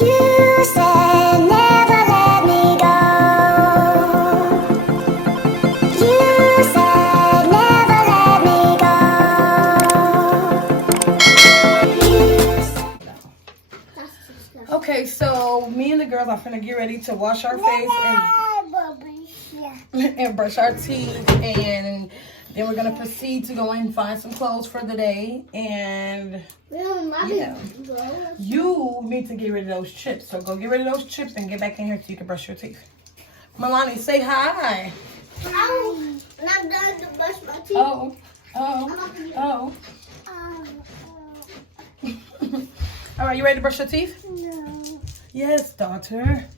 You said never let me go. You said never let me go. Okay, so me and the girls are finna get ready to wash our face and brush our teeth, and then we're gonna proceed to go and find some clothes for the day. And yeah, you need to get rid of those chips. So go get rid of those chips and get back in here so you can brush your teeth. Milani, say hi. I'm not done to brush my teeth. Oh. All right, you ready to brush your teeth? No. Yes, daughter.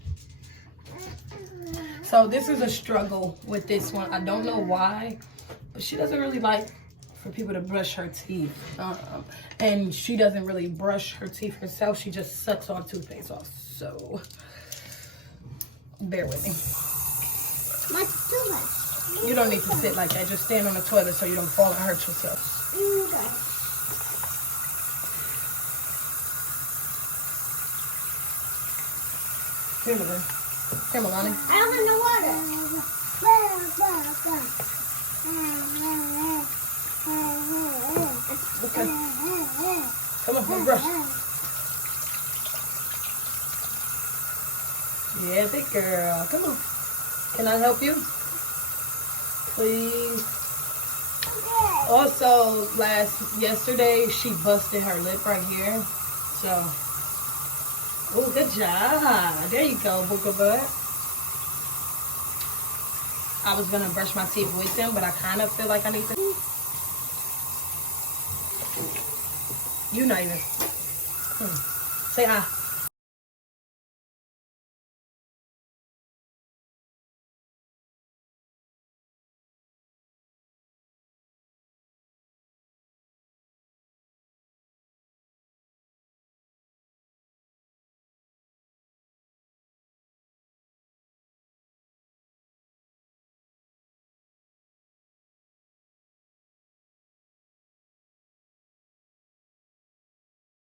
So this is a struggle with this one. I don't know why, but she doesn't really like for people to brush her teeth. And she doesn't really brush her teeth herself. She just sucks all toothpaste off. So bear with me. My toothbrush. You don't need to sit like that. Just stand on the toilet so you don't fall and hurt yourself. Here, Milani. Here, Milani. I don't have no water. Okay. Come on, let's brush. Yeah, big girl. Come on. Can I help you? Please. Also, yesterday, she busted her lip right here. So, oh, good job. There you go, Booker Butt. I was going to brush my teeth with them, but I kind of feel like I need to. You not even. Say hi.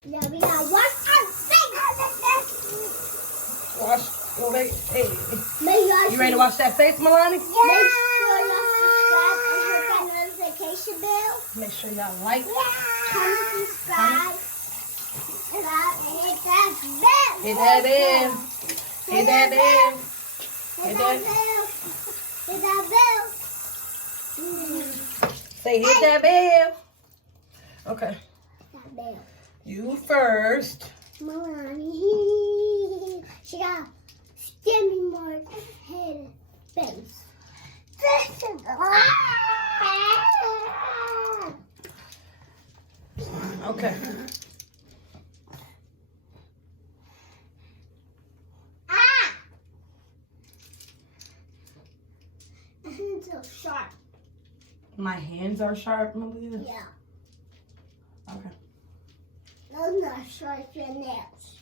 Yeah, we got wash our face. Wash. Well, wait. Hey. You You ready to wash that face, Milani? Make sure y'all subscribe and hit that notification bell. Make sure y'all like. Comment, subscribe, and hit that bell. Hit that bell. Hit that bell. Hit that bell. Hit that bell. Say hit that bell. Okay. That bell. You first. Mommy, she got skinny more head face. Okay. It's so sharp. My hands are sharp, Malia. Yeah. Okay. Those are sharp your nails.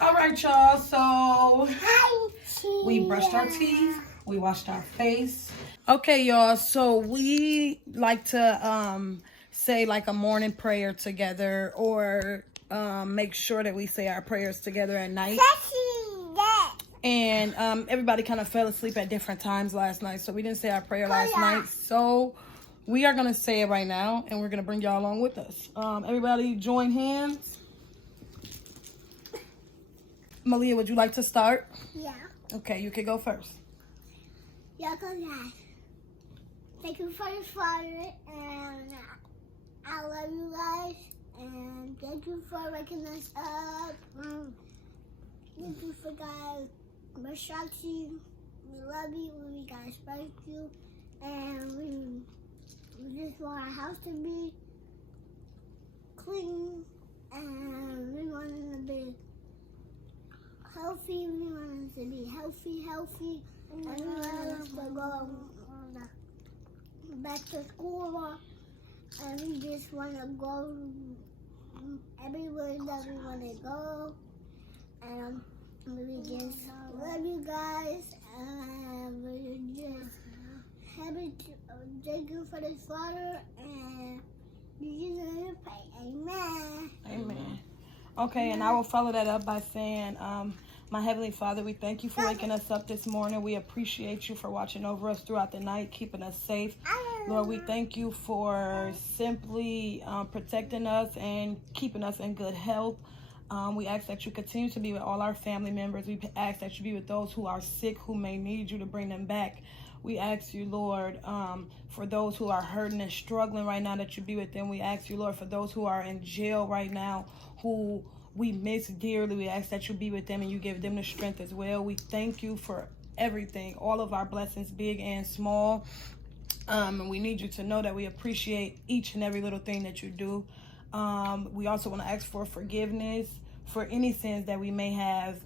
All right, y'all. So Hi, we brushed our teeth. We washed our face. Okay, y'all. So we like to say like a morning prayer together, or make sure that we say our prayers together at night. And everybody kind of fell asleep at different times last night, so we didn't say our prayer last night. So we are gonna say it right now, and we're gonna bring y'all along with us. Everybody, join hands. Malia, would you like to start? Yeah. Okay, you can go first. Yeah, go guys. Thank you for the Father, and I love you guys, and thank you for waking us up. Thank you for guys. Brush our teeth. We love you. We guys thank you, and we just want our house to be clean, and we want it to be healthy. We want it to be healthy, and we want us to go back to school, and we just want to go everywhere that we want to go, and we just love you guys, and we just happy to thank you for this water, and you just pray. Okay, and I will follow that up by saying, my Heavenly Father, we thank you for waking us up this morning. We appreciate you for watching over us throughout the night, keeping us safe. Lord, we thank you for simply protecting us and keeping us in good health. We ask that you continue to be with all our family members. We ask that you be with those who are sick, who may need you to bring them back. We ask you, Lord, for those who are hurting and struggling right now, that you be with them. We ask you, Lord, for those who are in jail right now, who we miss dearly. We ask that you be with them and you give them the strength as well. We thank you for everything, all of our blessings, big and small. And we need you to know that we appreciate each and every little thing that you do. We also want to ask for forgiveness for any sins that we may have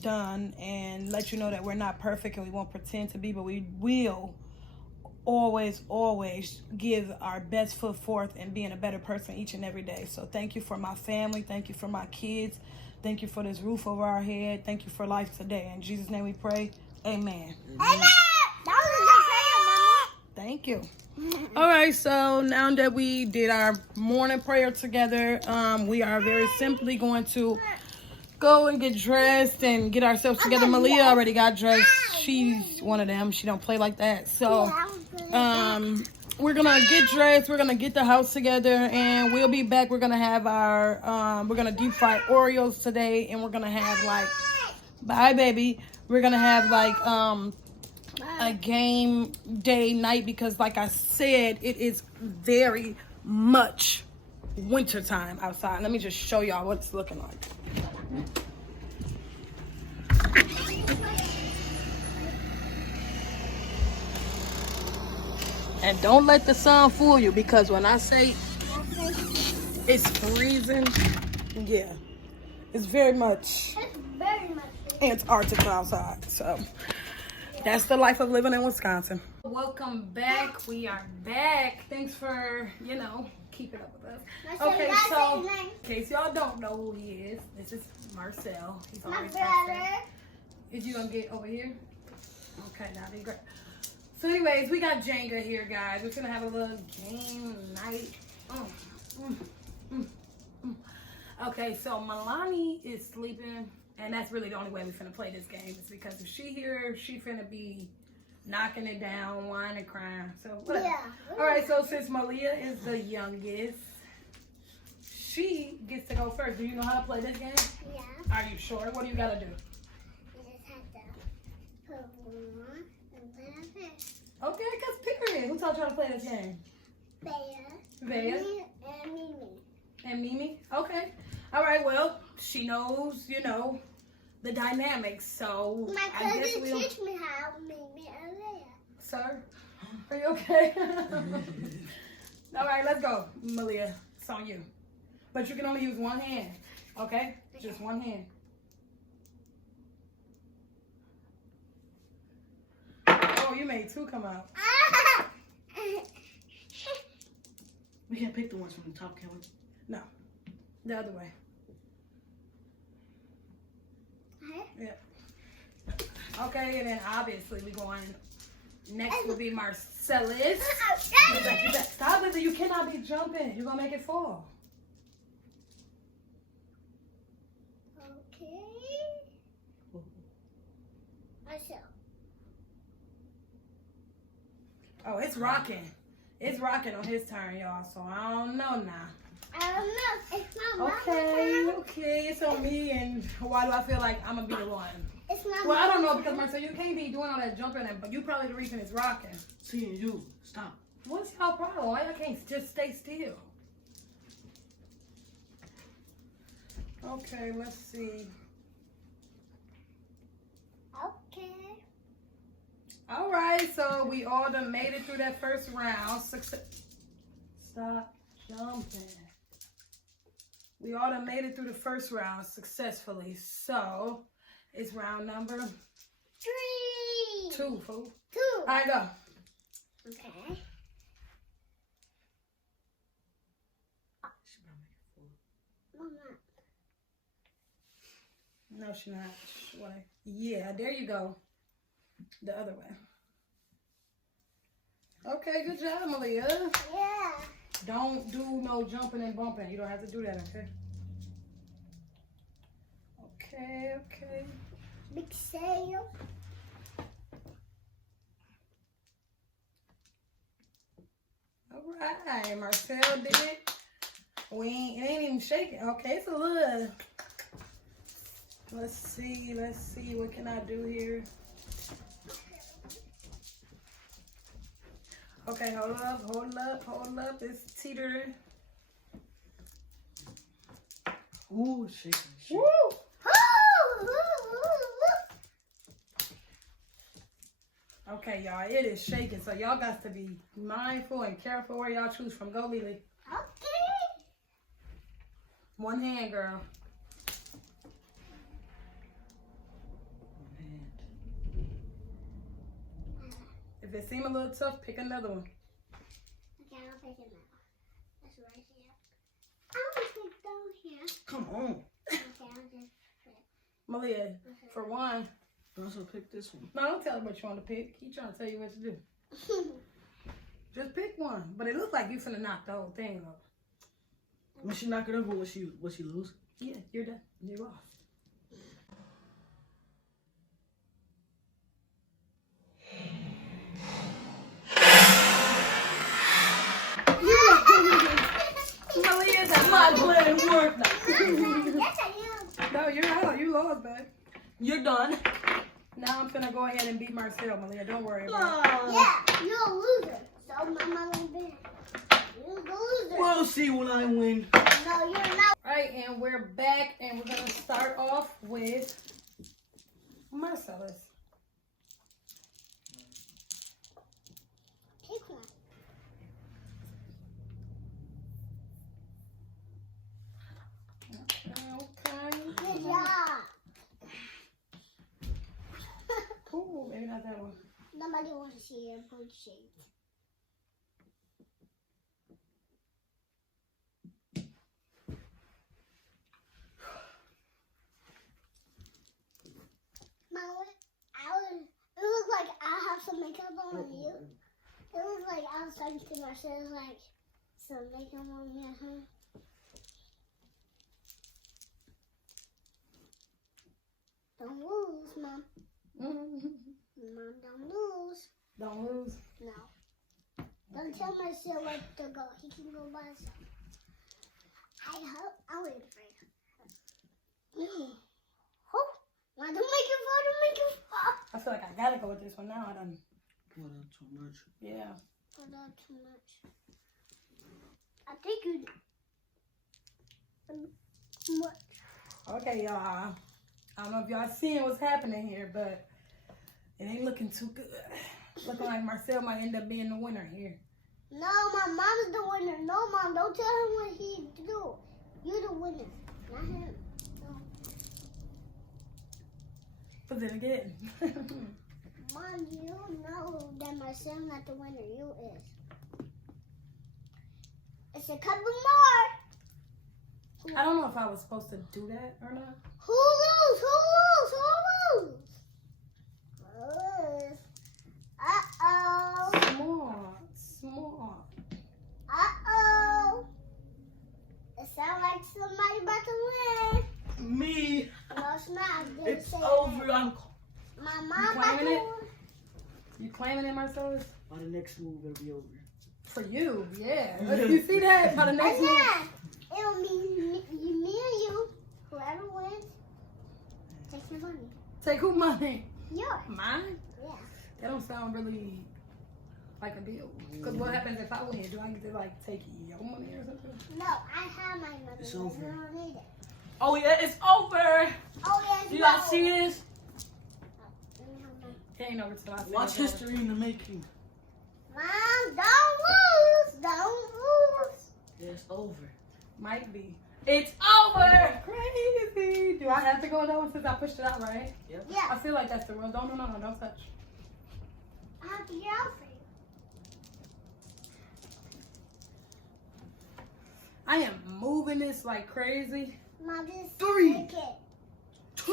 done, and let you know that we're not perfect and we won't pretend to be, but we will always give our best foot forth and being a better person each and every day. So thank you for my family. Thank you for my kids. Thank you for this roof over our head. Thank you for life today. In Jesus' name we pray. Amen. Amen. That was a good prayer, Mama. Thank you. All right, so now that we did our morning prayer together, we are very simply going to go and get dressed and get ourselves together. Malia already got dressed. She's one of them. She don't play like that. So we're gonna get dressed, we're gonna get the house together, and we'll be back. We're gonna have our we're gonna deep fry Oreos today, and we're gonna have like, bye baby, we're gonna have like a game day night, because like I said, it is very much winter time outside. Let me just show y'all what it's looking like. And don't let the sun fool you, because when I say it's freezing, yeah, it's very much Antarctica outside. So that's the life of living in Wisconsin. Welcome back. We are back. Thanks for, keeping up with us. Okay, so in case y'all don't know who he is, this is Marcel. He's always brother. Is you gonna get over here? Okay, now be great. So anyways, we got Jenga here, guys. We're gonna have a little game night. Okay, so Milani is sleeping, and that's really the only way we're finna play this game, is because if she here, she finna be knocking it down, whining, crying. So whatever. Yeah. All right, so since Malia is the youngest, she gets to go first. Do you know how to play this game? Yeah. Are you sure? What do you gotta do? You just have to put one and put it there. Okay, because period. Who taught you how to play this game? Vea. And Mimi. And Mimi? Okay. All right, well, she knows, the dynamics, so My I guess cousin we'll... teach me how Mimi and Leia. Sir, are you okay? All right, let's go, Malia. It's on you. But you can only use one hand, okay? Just one hand. Oh, you made two come out. We can't pick the ones from the top, can we? No, the other way. Yeah. Okay, and then obviously we going. Next will be Marcellus. Stop with it. You cannot be jumping. You're gonna make it fall. Okay. Marcel. Oh, it's rocking. It's rocking on his turn, y'all. So I don't know now. I don't know. It's not Okay, it's on me, and why do I feel like I'm gonna be the one? It's not. Well, I don't know, because Marcel, you can't be doing all that jumping, but you probably the reason it's rocking. See you. Stop. What's y'all problem? Why y'all can't just stay still? Okay, let's see. Okay. All right, so we all done made it through that first round. Stop jumping. We all done made it through the first round successfully. So it's round number 3. 2, fool. 2. All right, go. Okay. Mama. No, she's not. Yeah, there you go. The other way. Okay, good job, Malia. Yeah. Don't do no jumping and bumping. You don't have to do that, okay? Okay. Big sale. All right, Marcel did it. It ain't even shaking. Okay, it's a little. Let's see. What can I do here? Okay, hold up. It's teetering. Ooh, shaking. Woo! Okay, y'all, it is shaking, so y'all got to be mindful and careful where y'all choose from. Go, Lily. Okay. One hand, girl. If it seems a little tough, pick another one. Okay, I'll pick it now. That's right here. I'll pick down here. Come on. Okay, I'll just pick. Malia, for one. I also pick this one. No, don't tell her what you want to pick. He trying to tell you what to do. Just pick one. But it looks like you finna knock the whole thing off. When she knock it over, will she lose? Yeah, you're done. You lost. Malia, that's not playing work. Yes, I am. No, you're out. You lost, babe. You're done. Now I'm finna go ahead and beat Marcel, Malia. Don't worry about it. Yeah, you're a loser. So my mom will be. You're the loser. We'll see when I win. No, you're not. Right, and we're back, and we're gonna start off with Marcellus. Pick one. Okay. Good job. Ooh, maybe not that one. Nobody wants to see your food shape. It looked like I have some makeup on you. It looked like I was starting to myself like some makeup on me. Don't lose, Mom. Mom, don't lose. Don't lose. No. Don't tell myself where to go. He can go by himself. I'll wait for you. Oh, want to make it fall. I feel like I gotta go with this one now. I done. Put out too much. Yeah. Put out too much. I think you. What? Okay, y'all. I don't know if y'all seeing what's happening here, but it ain't looking too good. Looking like Marcel might end up being the winner here. No, my mom's the winner. No, Mom, don't tell him what he do. You're the winner, not him. No. But then again. Mom, you know that Marcel's not the winner. You is. It's a couple more. I don't know if I was supposed to do that or not. Who lose? Who lose? Who lose? Uh-oh. Smart. Uh-oh. It sounds like somebody about to win. Me. No, it's not. It's Say over. that. I'm My mom about claiming to it? win. You claiming it, Marcellus? by the next move. It'll be over. For you, yeah. You see that? By the next And one. then it'll be me and you. Whoever wins takes the money. Take who money? Yours. Mine? Yeah. That don't sound really like a deal. Because what happens if I win? Do I get to like take your money or something? No, I have my money. It's but over. You don't need it. Oh yeah, it's over. Oh, yes. You y'all see this? It ain't over till I say Watch it's over. history in the making. Mom, don't lose. Don't lose. Yeah, it's over. Might be. It's over! Crazy! Do I have to go though since I pushed it out, right? Yep. Yeah. I feel like that's the rule. No, don't touch. I have to get out for you. I am moving this like crazy. Mom, just 3, take it. 2.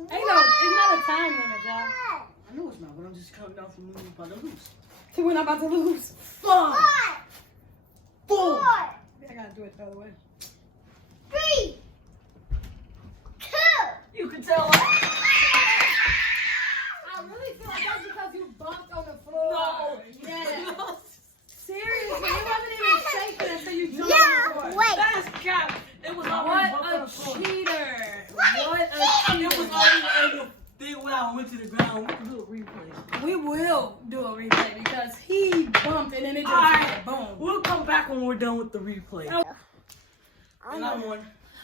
Ain't no, it's not a time limit, y'all. I know it's not, but I'm just counting down from when we're about to lose. To when I'm about to lose. 5, 4. I gotta do it the other way. 3, 2, sound like. I really feel like that's because you bumped on the floor. No. Yeah. Seriously, you wasn't even shaking until you jumped on the floor. Yeah, wait. That's cap. It was already What bumped on a the floor. cheater. What a It was cheater. already on the thing when I went to the ground. We can do a replay. We will do a replay because he bumped and then it just Alright. boom. We'll come back when we're done with the replay. Oh. And I won.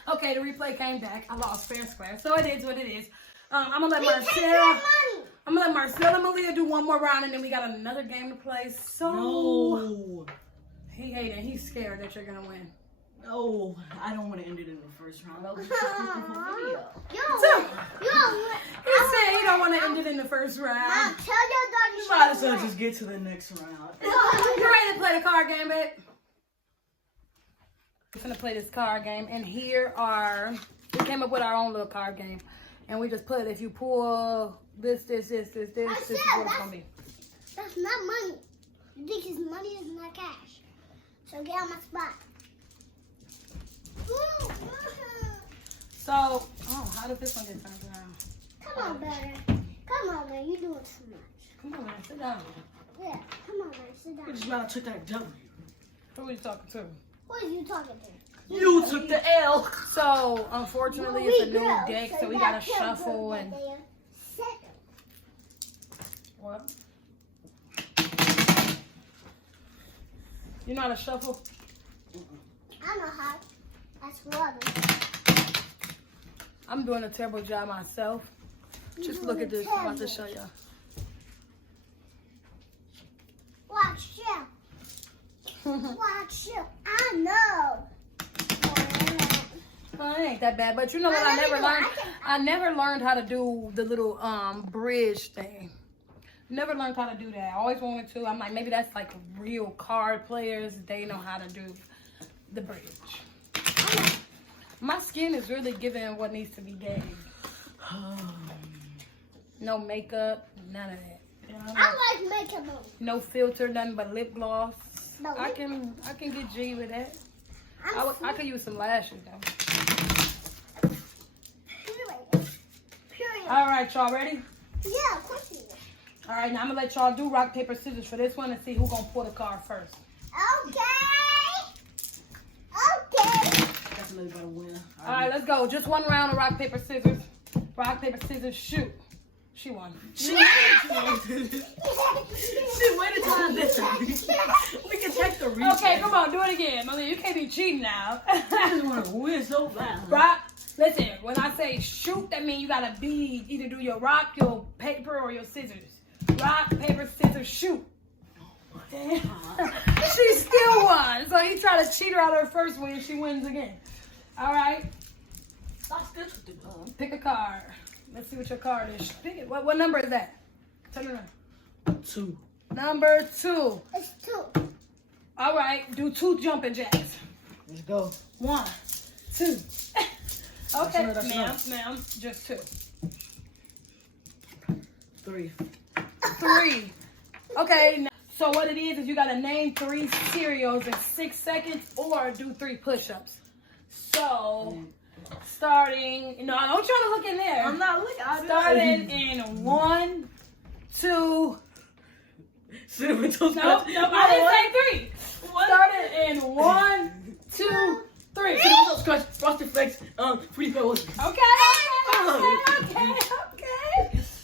Okay, the replay came back. I lost fair and square. So it is what it is. I'm gonna let We take your Marcel. money. I'm gonna let Marcel and Malia do one more round and then we got another game to play. So No. he hating. He's scared that you're gonna win. No. I don't want to end it in the first round. That was just a beautiful video. You So- you He said he don't want to end it in the first Mom, round. tell your daddy. You might as well just get to the next round. You ready to play the card game, babe? We're gonna play this card game, and here are we came up with our own little card game, and we just put if you pull this is what it's gonna be. That's not money. You think his money is not cash. So get on my spot. So, oh, how did this one get turned around? Come on, better. Come on, man. You're doing too much. Come on, man, sit down. Yeah, come on, man. Sit You down. just gotta took that W. Who are you talking to? Who are you talking to? You took the L. So, unfortunately, it's a new deck, so we gotta shuffle and what? You know how to shuffle? I know how. That's water. I'm doing a terrible job myself. Just look at this. I'm about to show y'all. Watch you. Watch you. I know. Well, it ain't that bad, but you know what? I never learned how to do the little bridge thing. Never learned how to do that. I always wanted to. I'm like, maybe that's like real card players. They know how to do the bridge. My skin is really giving what needs to be gave. No makeup, none of that. You know, I like making them. no filter, nothing but lip gloss. No, I can get G with that. I'm I could use some lashes though. Period. All right, y'all ready? Yeah, of course you will. All right, now I'm gonna let y'all do rock paper scissors for this one and see who's gonna pull the card first. Okay. Okay. That's another better winner. All right, let's go. Just one round of rock paper scissors. Rock paper scissors shoot. She won. Shit, wait until I listen. We can take the replay. Okay, come on, do it again, Malia. You can't be cheating now. I just want to win so bad. Rock. Listen, when I say shoot, that means you gotta be either do your rock, your paper, or your scissors. Rock, paper, scissors, shoot. She still won. So he tried to cheat her out of her first win. She wins again. All right. Stop stitch with the gun. Pick a card. Let's see what your card is. Pick it. What number is that? Turn it around. 2. Number 2. It's 2. All right. Do 2 jumping jacks. Let's go. 1, 2. Okay, That's ma'am. Just 2. 3. 3. Okay. So what it is you gotta name 3 cereals in 6 seconds or do 3 push-ups. So starting, no, don't try to look in there. I'm not looking. Starting in 1, 2. Cinnamon toast. Nope, I didn't say 3. Starting in 1, 2, 3. Cinnamon toast crunch, frosted flakes, fruity pebbles. Okay.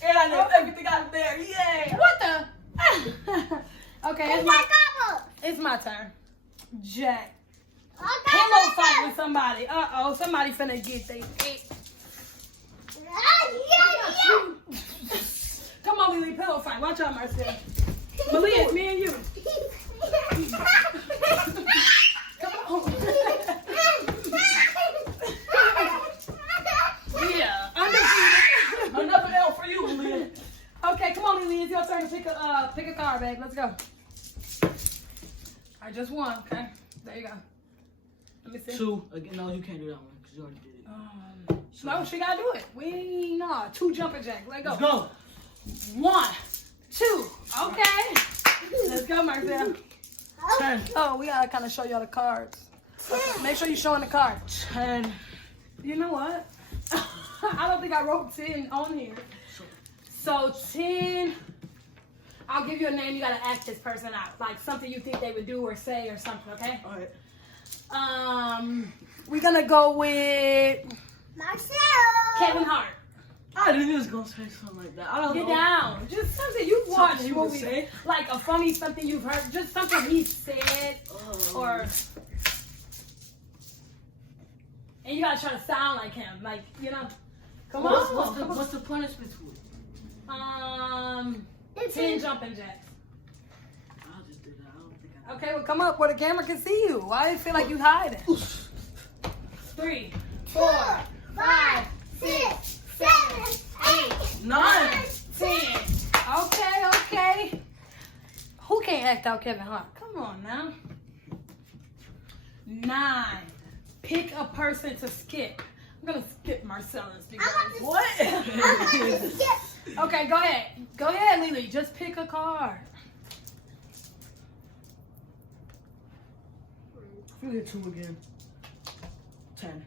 And I know everything out there. Yay! What the? Okay, it's my turn. Jack. Pillow fight with somebody. Uh-oh, somebody finna get they dick. Come on, Lily, pillow fight. Watch out, Marcel. Malia, it's me and you. Come on. Yeah, undefeated. Another L for you, Lily. Okay, come on, Lily. It's your turn to pick a card, babe. Let's go. I just won. Okay, there you go. Let me see. 2. Again, no, you can't do that one because you already did it. No, she gotta do it. 2 jumping jacks. Let's go. Let's go. 1, 2. Okay. Let's go, Marcel. 10. Oh, we gotta kind of show y'all the cards. Okay, make sure you're showing the card. 10. You know what? I don't think I wrote 10 on here. So 10, I'll give you a name. You got to act this person out. Like something you think they would do or say or something, okay? All right. We're going to go with Marcel. Kevin Hart. I knew he was gonna say something like that. I don't Get know. down. Just something you've watched. Something he would movies. say? Like a funny something you've heard. Just something he said. Or... And you got to try to sound like him. Like, you know. Come on. What's the punishment to it? 10 jumping jacks. I'll just do that. I don't think I Okay, well, come up where the camera can see you. Why do you feel like you hiding? 3, 4, 5, 6, 7, 8, 9. 10. Okay. Who can't act out Kevin Hart? Come on now. 9. Pick a person to skip. I'm gonna skip Marcellus because What? Okay, go ahead. Go ahead, Lily. Just pick a card. You get 2 again. 10.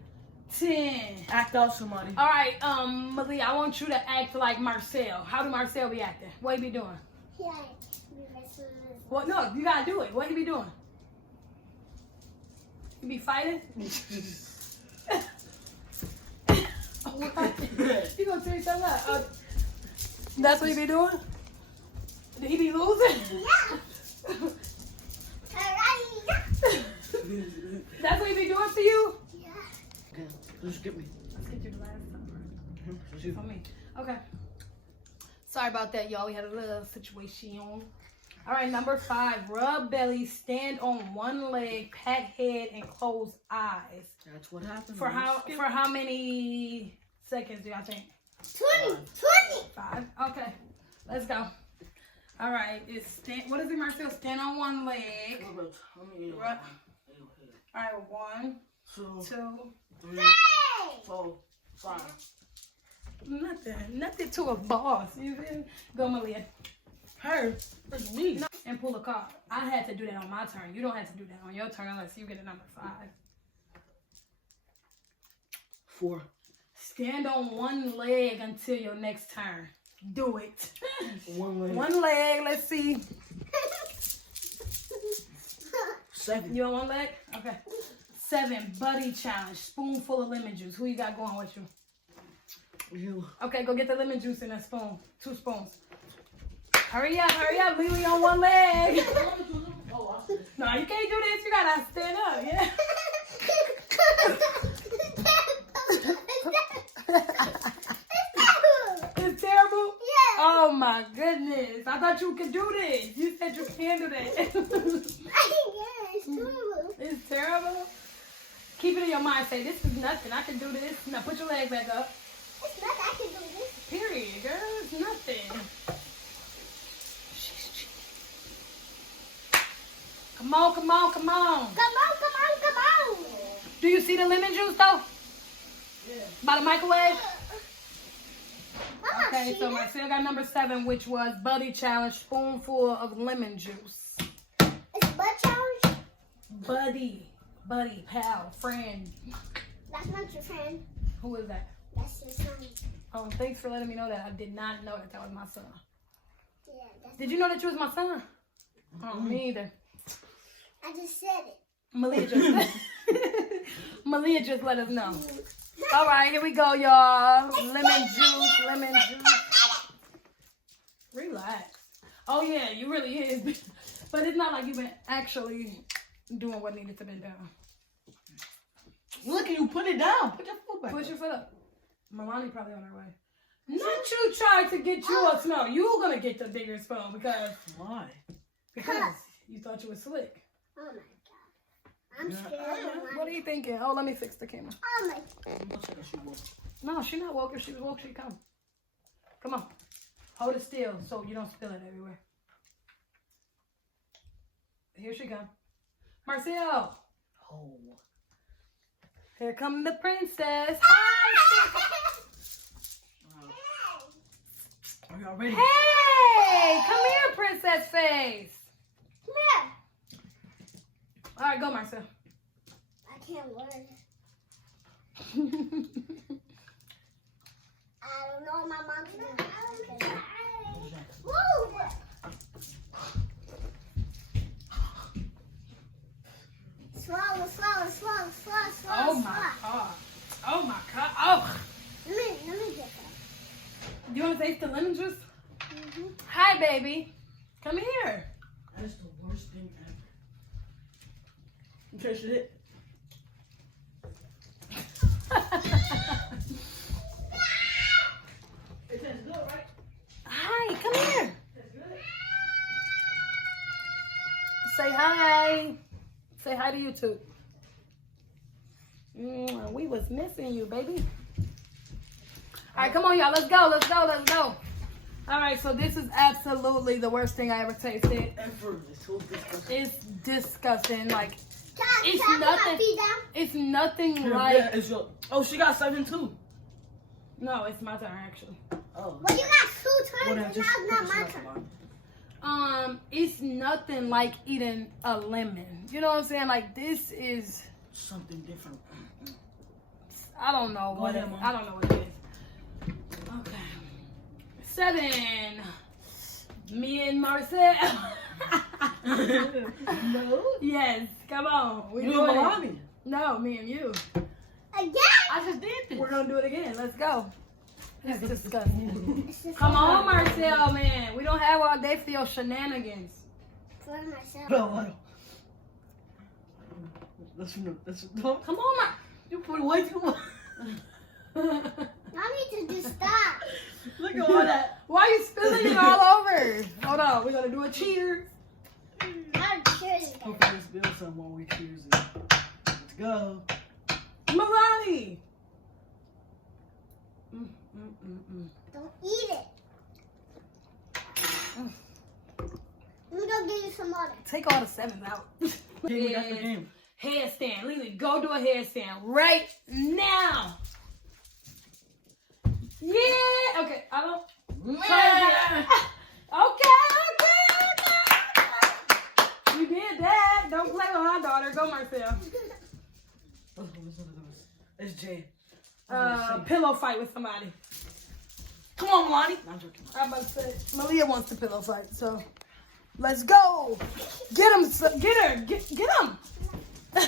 10. Act out somebody. All right, Malia, I want you to act like Marcel. How do Marcel be acting? What he be doing? What? No, you gotta do it. What he be doing? He be fighting? You gonna tell me something else? That's what he be doing? Did he be losing? Yeah. That's what he be doing to you? Yeah. Okay, just get me. Let's get you the last time. Just you. On me. Okay. Sorry about that, y'all. We had a little situation. All right, number 5. Rub belly, stand on one leg, pat head, and close eyes. That's what happened. For how many seconds do y'all think? 20. 5. Okay. Let's go. All right. What is it, Marcel? Stand on one leg. All right. 1, 2. 3, 4, 5. Nothing to a boss. You feel me? Go, Malia. Her. That's me. No, and pull a card. I had to do that on my turn. You don't have to do that on your turn unless you get a number 5. 4. Stand on one leg until your next turn. Do it. One leg. One leg. Let's see. 7. You on one leg? Okay. 7. Buddy challenge. Spoonful of lemon juice. Who you got going with you? You. Okay, go get the lemon juice in a spoon. 2 spoons. Hurry up. Lily on one leg. No, you can't do this. You gotta stand up. Yeah. It's terrible? Yeah. Oh my goodness. I thought you could do this. You said you can do that. It's terrible. It's terrible. Keep it in your mind. Say, this is nothing. I can do this. Now put your leg back up. It's not I can do this. Period, girl. It's nothing. She's cheating. Come on. Come on. Do you see the lemon juice though? Yeah. By the microwave? Mama, Okay, see so that? Marcel got number 7, which was buddy challenge, spoonful of lemon juice. It's butt challenge? Buddy, pal, friend. That's not your friend. Who is that? That's your son. Oh, thanks for letting me know that. I did not know that was my son. Yeah, that's Did you know that you was my son? Oh, me either. I just said it. Malia just let us know. All right, here we go, y'all. Lemon juice. Relax. Oh yeah, you really is. But it's not like you've been actually doing what needed to be done. Look at you. Put it down. Put your foot back. Push your foot up. Milani probably on her way. Not you tried to get you a snow. You gonna get the bigger spoon because Why? you thought you was slick. Oh my god. I'm scared. What are you thinking? Oh, let me fix the camera. Oh my No, she's not woke. If she was woke, she'd come. Come on. Hold it still so you don't spill it everywhere. Here she comes. Marcel. Oh. Here come the princess. Are y'all ready? Hey, come here, princess face. Come All right, go, Marcel. here. I can't word. I don't know. My mom's gonna. Woo! Swallow. Oh my god. Oh my god. Oh. Let me get that. Do you want to taste the lemon juice? Mm-hmm. Hi, baby. Come here. That's the worst thing ever. You tasted it? It tastes good, right? Hi, come here. Tastes good. Say hi. Say hi to YouTube. We was missing you, baby. All right, come on, y'all. Let's go. All right, so this is absolutely the worst thing I ever tasted. Ever. It's so disgusting. It's disgusting. Like, Can It's I put nothing- my feet down? it's nothing Yeah, like. it's your, oh, she got 7 too. No, it's my turn actually. Oh. Well, you got 2 Well, turns, then and just now it's not put my the snack turn. on. It's nothing like eating a lemon. You know what I'm saying? Like, this is, Something different. I don't know Go what ahead, it, Mom. I don't know what it is. Okay. 7. Me and Marcel. No. Yes, come on. We You doing and it. Mommy. No, me and you. Again? I just did this. We're gonna do it again. Let's go. It's disgusting. It's just Come on, Marcel, man. We don't have all day for your shenanigans. for myself. No. That's no. Come on, Mar. You put way too much. Y'all need to just stop. Look at all that. Why are you spilling it all over? Hold on, we're gonna do a cheer. I'm cheering. Hopefully this builds some while we cheers it. Let's go. Milani. Don't eat it. Let me go get you some water. Take all the 7s out. Okay, we got the game. Handstand. Lily, go do a handstand right now. Yeah. Okay, I don't. Yeah. Okay. You did that. Don't play with my daughter. Go, Marcel. It's Jay. Pillow fight with somebody. Come on, Lonnie. I'm joking. I'm about to say, Malia wants to pillow fight, so let's go. Get him, get her, get him.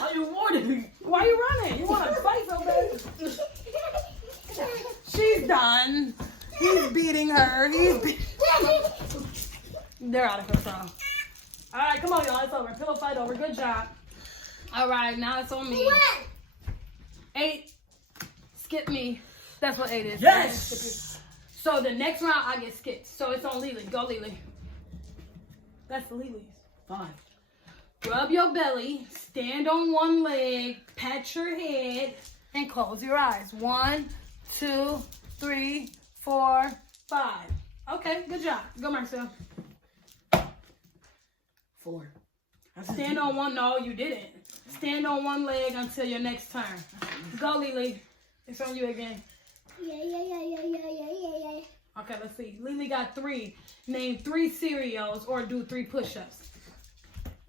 Are you warning? Why you running? You want to fight so bad? She's done. He's beating her. They're out of control. All right, come on, y'all. It's over. Pillow fight over. Good job. All right, now it's on me. 8. Skip me. That's what 8 is. Yes. So the next round, I get skipped. So it's on Lily. Go, Lily. That's Lily's. 5. Rub your belly, stand on one leg, pat your head, and close your eyes. 1, 2, 3, 4, 5. Okay, good job. Go, Marcel. 4. Stand on one. No, you didn't. Stand on one leg until your next turn. Go, Lily. It's on you again. Yeah. Okay, let's see. Lily got 3. Name 3 cereals or do 3 push-ups.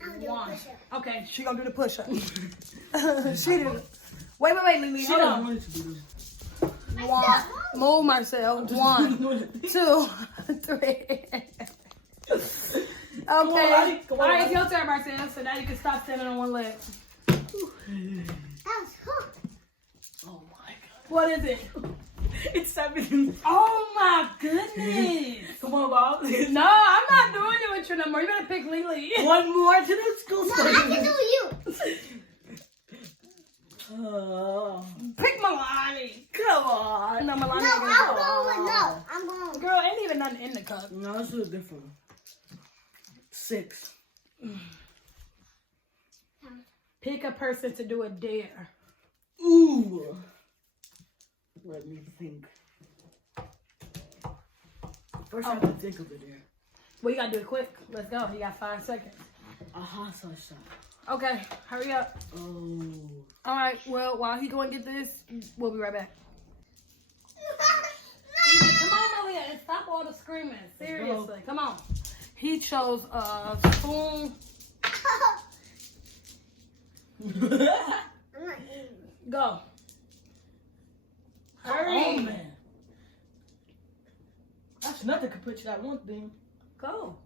I'll do a 1. push-up. Okay, she gonna do the push-up. She did. Wait, Lily. She Hold doesn't on. want it to do 1. Move, Marcel. 1, 2, 3. Okay. Come on, Lottie. Come on, All right, it's Lottie. your turn, Marcel. So now you can stop standing on one leg. That was hot. Oh my god. What is it? It's 7. Oh my goodness. Come on, Bob. No, I'm not doing it with you no more. You better pick Lily. One more to the school No, I can do you. Pick Milani. Come on. No, Milani. No, ain't gonna I'm go. going with no. I'm going. Girl, ain't even nothing in the cup. No, this is different. 6. Pick a person to do a dare. Ooh. Let me think. First, I have to think of it here. Well, you gotta do it quick. Let's go. You got 5 seconds. A hot sauce shot. Okay, hurry up. Oh. All right. Well, while he go and get this, we'll be right back. Come on, Malia, and stop all the screaming. Seriously, come on. He chose a spoon. I'm not eating. Go. Oh, Hurry. man. put you that one thing. Go.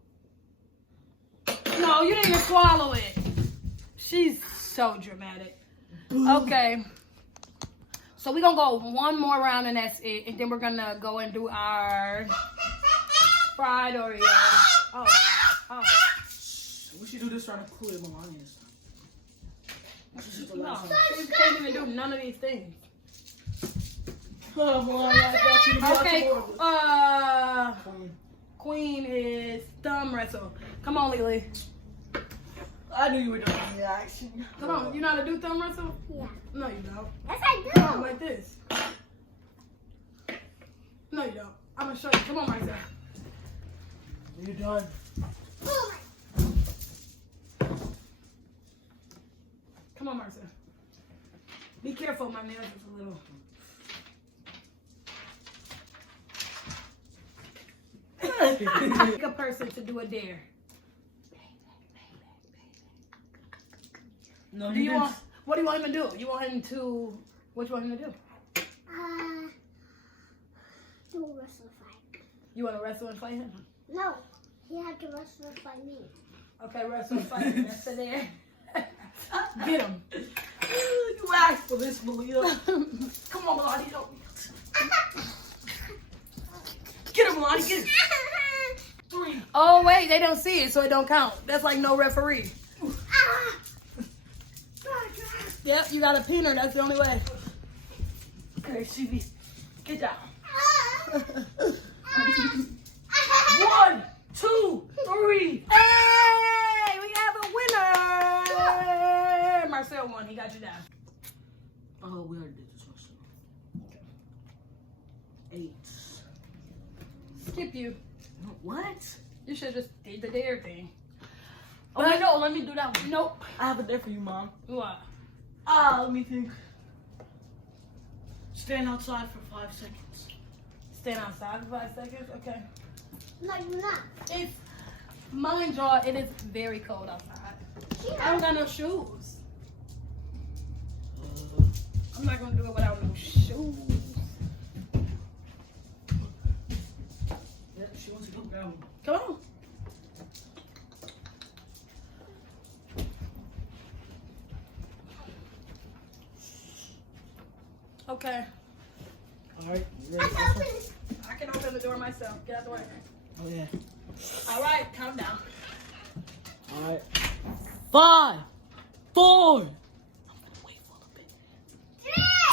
No, you didn't even swallow it. She's so dramatic. Okay. So we're going to go one more round and that's it. And then we're going to go and do our fried Oreos. Oh. We should do this trying to cool it Melania this time. No, she can't even do none of these things. Oh, Melania, I thought you Okay, Queen is thumb wrestle. Come on, Lily. I knew you were doing the action. Come on, you know how to do thumb wrestle? Yeah. No, you don't. Yes, I Come on, do. like this. No, you don't. I'm gonna show you. Come on, Marcel. You're done. Oh my. Come on, Marcel. Be careful, my nails is a little. Pick a person to do a dare. No, Do you want? What do you want him to do? You want him to? What do you want him to do? Do a wrestle fight. You want to wrestle and fight him? No, he had to wrestle and fight me. Okay, wrestle and fight him. That's a dare. Get him. You asked for this, Malia. Come on, Melania. Don't. Get him, Melania. Get him. 3. Oh wait, they don't see it, so it don't count. That's like no referee. Yep, you got to pin her. That's the only way. Okay, CB. Get down. 1, 2, 3. Hey, we have a winner. Marcel won. He got you down. Oh, we already did this one. 8. Skip you. What? You should just did the dare thing. Oh, wait, no, let me do that one. Nope. I have a dare for you, Mom. What? Let me think. Stand outside for 5 seconds. Stand outside for 5 seconds? Okay. No, you're not. It's, mind y'all, it is very cold outside. I don't got no shoes. I'm not gonna do it without no shoes. Yeah, she wants to go grab them. Come on. Okay. Alright. I I can open the door myself. Get out the way. Oh, yeah. All right, calm down. Alright. 5, 4. I'm gonna wait for a little bit.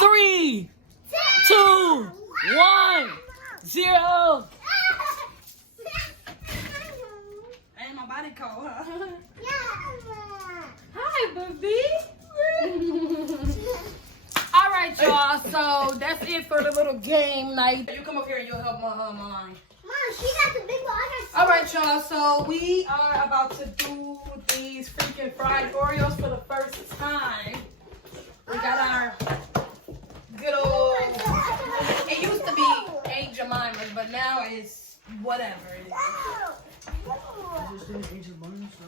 3, 2, 1, 0. Ain't my body cold, huh? Yeah. Hi, baby. All right, y'all. So that's it for the little game night. You come up here and you'll help my line. Mom, she got the big one. All right, y'all. So we are about to do these freaking fried Oreos for the first time. We got our good old. It used to be Aunt Jemima's, but now it's whatever it is. Just didn't age of money, so.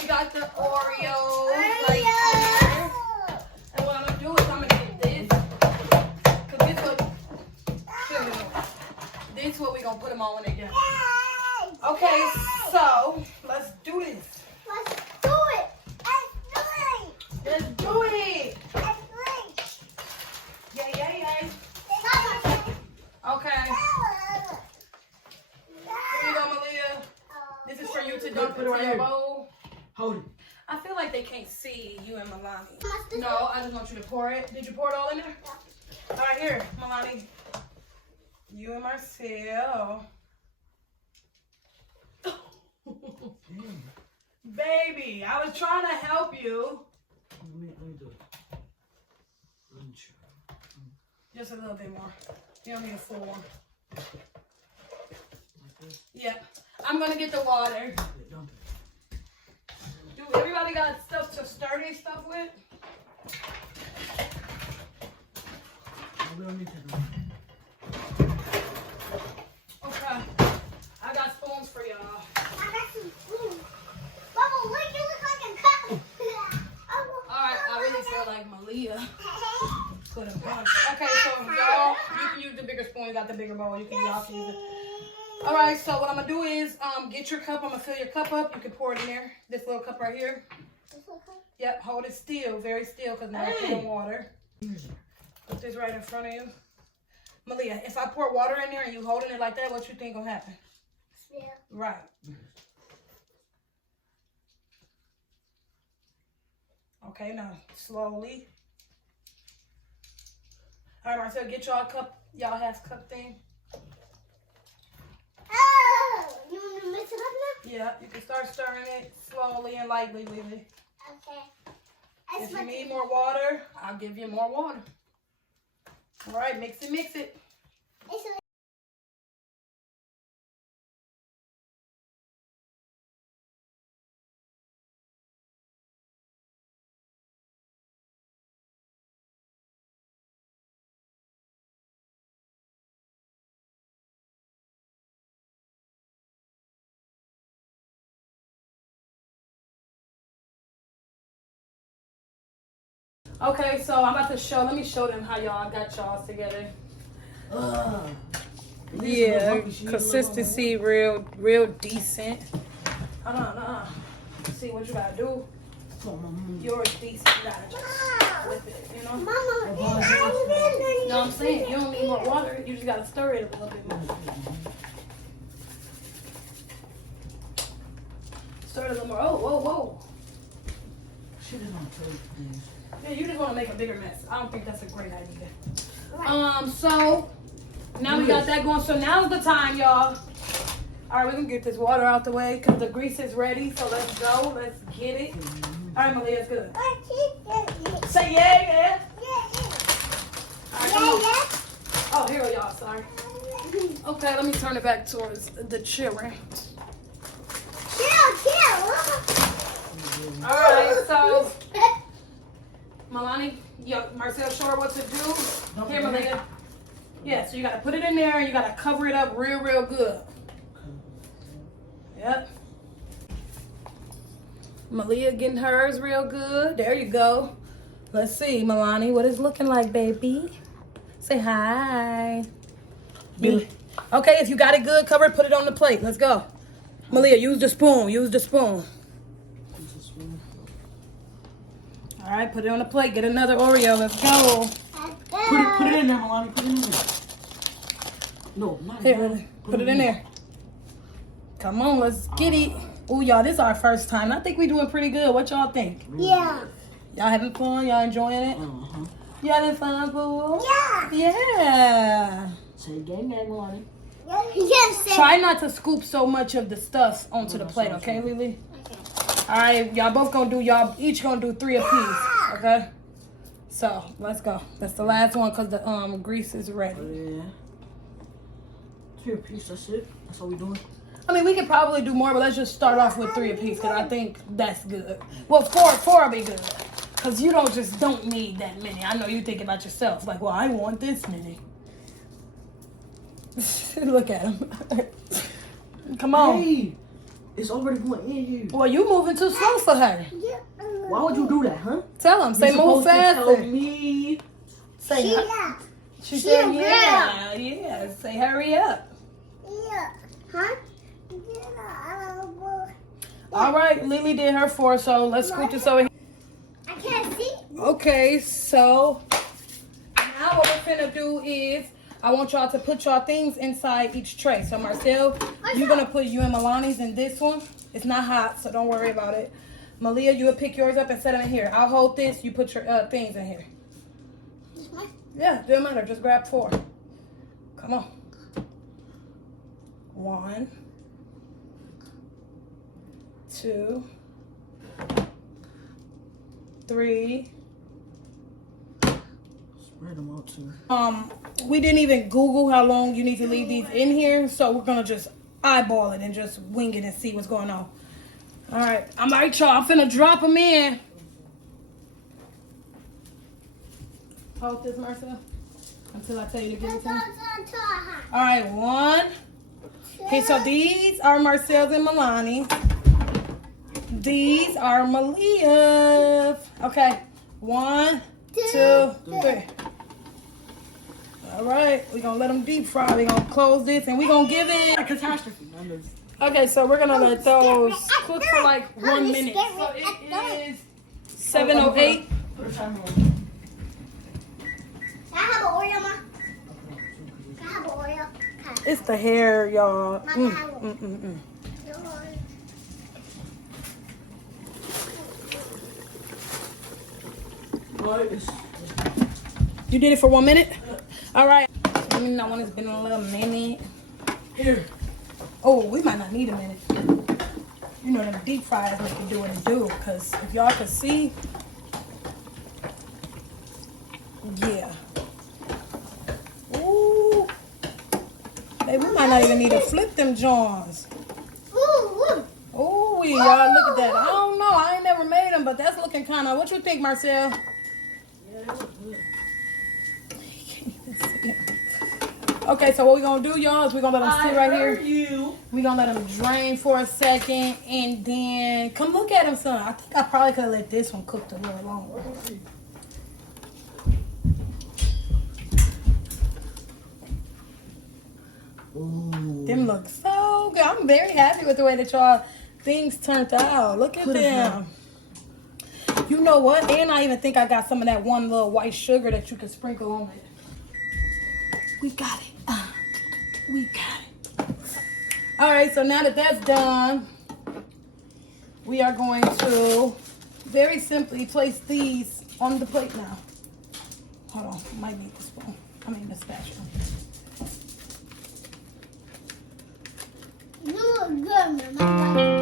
We got the Oreos right here. And what I'm gonna do is I'm gonna get this. Cause this is what we gonna put them all in together. Okay, so let's do this. Let's do it. Let's do it. Yay, yay, yay. Okay. Here you go, Malia. This is for you to dump Put it into right your here. bowl. Hold it. I feel like they can't see you and Milani. No, I just want you to pour it. Did you pour it all in there? All right, here, Milani. You and Marcel. Baby, I was trying to help you. Let me do it. Let me try. Just a little bit more. You don't need a full one. Like this? Yeah. I'm going to get the water. Yeah, dump it. Do everybody got stuff to stir these stuff with? We don't need to do it. Okay. I got spoons for y'all. Alright, I really feel like Malia could have punched. Okay, so y'all, you the bigger spoon. You got the bigger bowl. Y'all can use it. All right, so what I'm gonna do is get your cup. I'm gonna fill your cup up. You can pour it in there. This little cup right here. This little cup? Yep, hold it still, very still, because now I put in water. Put this right in front of you. Malia, if I pour water in there and you holding it like that, what you think gonna happen? Yeah. Right. Okay, now slowly. All right, Marcel, get y'all a cup. Y'all have cup thing. Oh, you want to mix it up now? Yeah, you can start stirring it slowly and lightly, Lily. Okay. If you need more water, I'll give you more water. All right, mix it, mix it. Okay, so I'm about to show. Let me show them how y'all got y'all together. Yeah, consistency, real decent. Hold on. See what you gotta do. Yours decent. You gotta just flip it, you know? Mama, No, I'm saying you don't need more water. You just gotta stir it a little bit more. Stir it a little more. Oh, whoa. She just want to things. Yeah, you just want to make a bigger mess. I don't think that's a great idea. So now we got that going. So now's the time, y'all. All right, we're gonna get this water out the way because the grease is ready. So let's go. Let's get it. All right, Malia, it's good. Say yeah. All right, come on. Oh, here we are. Sorry. Okay, let me turn it back towards the children. Chill. All right, so Milani, Marcel showed her what to do. Here, Malia. Yeah, so you gotta put it in there and you gotta cover it up real good. Yep. Malia getting hers real good. There you go. Let's see, Milani, what it's looking like, baby. Say hi. Billy. Okay, if you got it good covered, put it on the plate. Let's go. Malia, use the spoon. All right, put it on the plate. Get another Oreo. Let's go. Put it in there, Milani. Put it in there. No, not Here, put it in there. Come on, let's get it. Oh, y'all, this is our first time. I think we're doing pretty good. What y'all think? Yeah. Y'all having fun? Y'all enjoying it? Uh-huh. You having fun, boo? Yeah. Yeah. Say gang, Milani. Yes. Try not to scoop so much of the stuff onto the plate, okay, Lily? All right, y'all both gonna do, y'all each gonna do 3 apiece, okay? So, let's go. That's the last one because the grease is ready. Yeah. 3 apiece, that's it? That's all we doing? I mean, we could probably do more, but let's just start off with 3 apiece because I think that's good. Well, 4 will be good because you don't need that many. I know you think about yourself, like, well, I want this many. Look at him. Come on. Hey, it's already going in here. Well, you moving too slow for her. Why would you do that, huh? Tell him. Say You're move supposed to tell faster. me. Say Yeah. She said yeah. Say hurry up. Yeah. Huh? All right, Lily did her 4, so let's scoot this over here. I can't see. Okay, so now what we're finna do is I want y'all to put y'all things inside each tray. So Marcel, you're gonna put you and Milani's in this one. It's not hot, so don't worry about it. Malia, you will pick yours up and set them in here. I'll hold this. You put your things in here. Yeah, doesn't matter. Just grab 4. Come on. 1, 2, 3. Spread them out too. We didn't even Google how long you need to leave these in here, so we're gonna just eyeball it and just wing it and see what's going on. All right, I'm all right, y'all. I'm finna drop them in. Hold this, Marcel, until I tell you to give it to me. All right, 1. Okay, so these are Marcel's and Milani's. These are Malia's. Okay, 1, 2, 3. All right, we're gonna let them deep fry. We're gonna close this and we're gonna give it A catastrophe. Okay, so we're gonna let those cook for like 1 minute. So it is 7:08. Can I have an Oreo, Ma? Can I have an Oreo? It's the hair, y'all. You did it for 1 minute? All right. Let me know when it's been a little minute. Here. Oh, we might not need a minute. You know, them deep fryers make you do what it do. Because if y'all could see, yeah. Ooh. Hey, we might not even need to flip them Johns. Ooh, y'all, look at that. I don't know. I ain't never made them, but that's looking kind of. What you think, Marcel? Yeah, that was good. Okay, so what we're going to do, y'all, is we're going to let them sit right here. You. We're going to let them drain for a second, and then come look at them, son. I think I probably could have let this one cook a little longer. Ooh. Them look so good. I'm very happy with the way that y'all things turned out. Look at them. You know what? And I even think I got some of that one little white sugar that you can sprinkle on it. We got it. We got it. All right, so now that that's done, we are going to very simply place these on the plate now. Hold on, might need the spoon. I mean the spatula. You look good, Mama.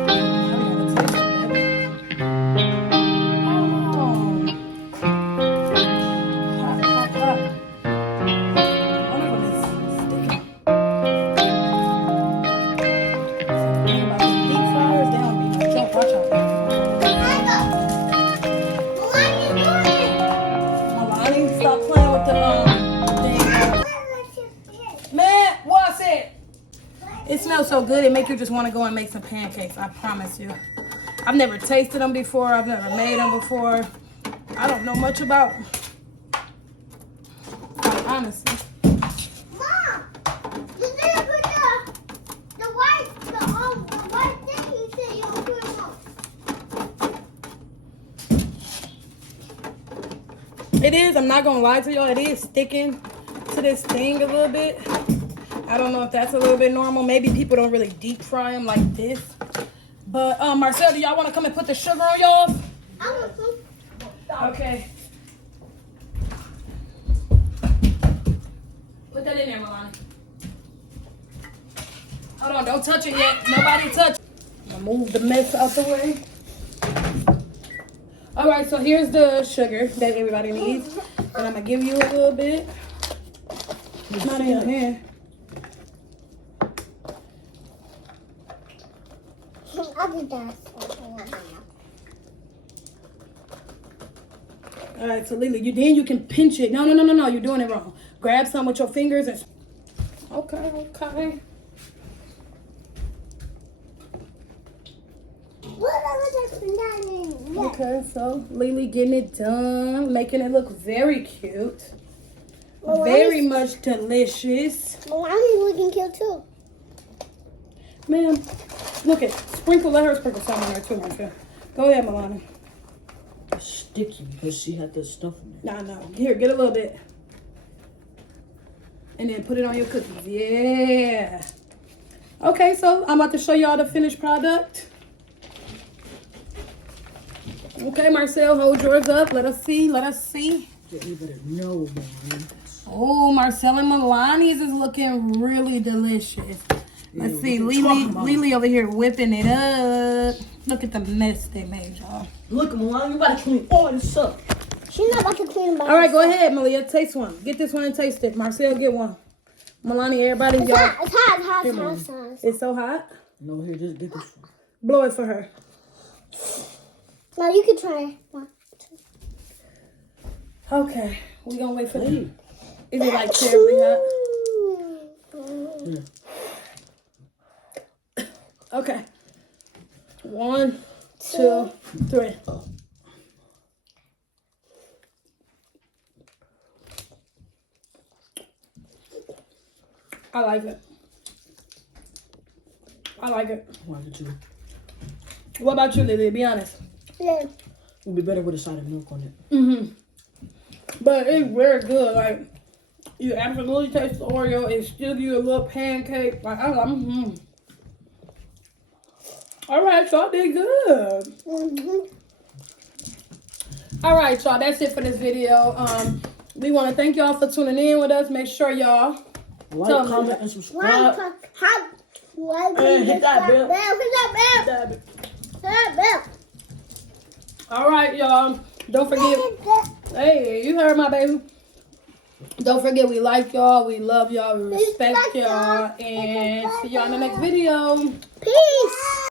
It smells so good, it makes you just want to go and make some pancakes, I promise you. I've never tasted them before, I've never made them before. I don't know much about them, honestly. Mom, you didn't put the white thing you said you don't put them on. It is, I'm not going to lie to y'all, it is sticking to this thing a little bit. I don't know if that's a little bit normal. Maybe people don't really deep fry them like this. But, Marcel, do y'all want to come and put the sugar on y'all? I want some. Okay. Put that in there, Milani. Hold on, don't touch it yet. Nobody touch it. I'm gonna move the mess out the way. All right, so here's the sugar that everybody needs. And I'm gonna give you a little bit. It's not in your hand. I'll do that. All right, so Lily, you can pinch it. No, you're doing it wrong. Grab some with your fingers and. Okay. Okay, so Lily getting it done, making it look very cute, very much delicious. Milani's looking cute too. Ma'am, look at sprinkle. Let her sprinkle some on there too, Marcia. Go ahead, Milani. It's sticky because she had the stuff in there. No. Here, get a little bit, and then put it on your cookies. Yeah. Okay, so I'm about to show y'all the finished product. Okay, Marcel, hold yours up. Let us see. You better know, man. Oh, Marcel and Milani's is looking really delicious. Let's see, Lily over here whipping it up. Look at the mess they made, y'all. Look, Milani, you about to clean all this up. She's not about to clean by All right, go ahead, Malia. Taste one. Get this one and taste it. Marcel, get one. Milani, everybody, It's y'all. hot. It's hot. It's so hot. No, here, just get this one. Blow it for her. No, you can try. 1, 2. Okay, we gonna wait for them. Is it like terribly hot? Yeah. Okay. 1, 2, 3. I like it. I like it. I like it too. What about you, Lily? Be honest. Yeah. It'd be better with a side of milk on it. But it's very good. Like, you absolutely taste the Oreo. It still give you a little pancake. Like, I'm like, All right, y'all did good. All right, y'all. That's it for this video. We want to thank y'all for tuning in with us. Make sure y'all Like, comment, and subscribe. And hit that bell. Hit that bell. All right, y'all. Don't forget. Hey, you heard my baby. Don't forget, we like y'all. We love y'all. We respect y'all. And see y'all in the next video. Peace.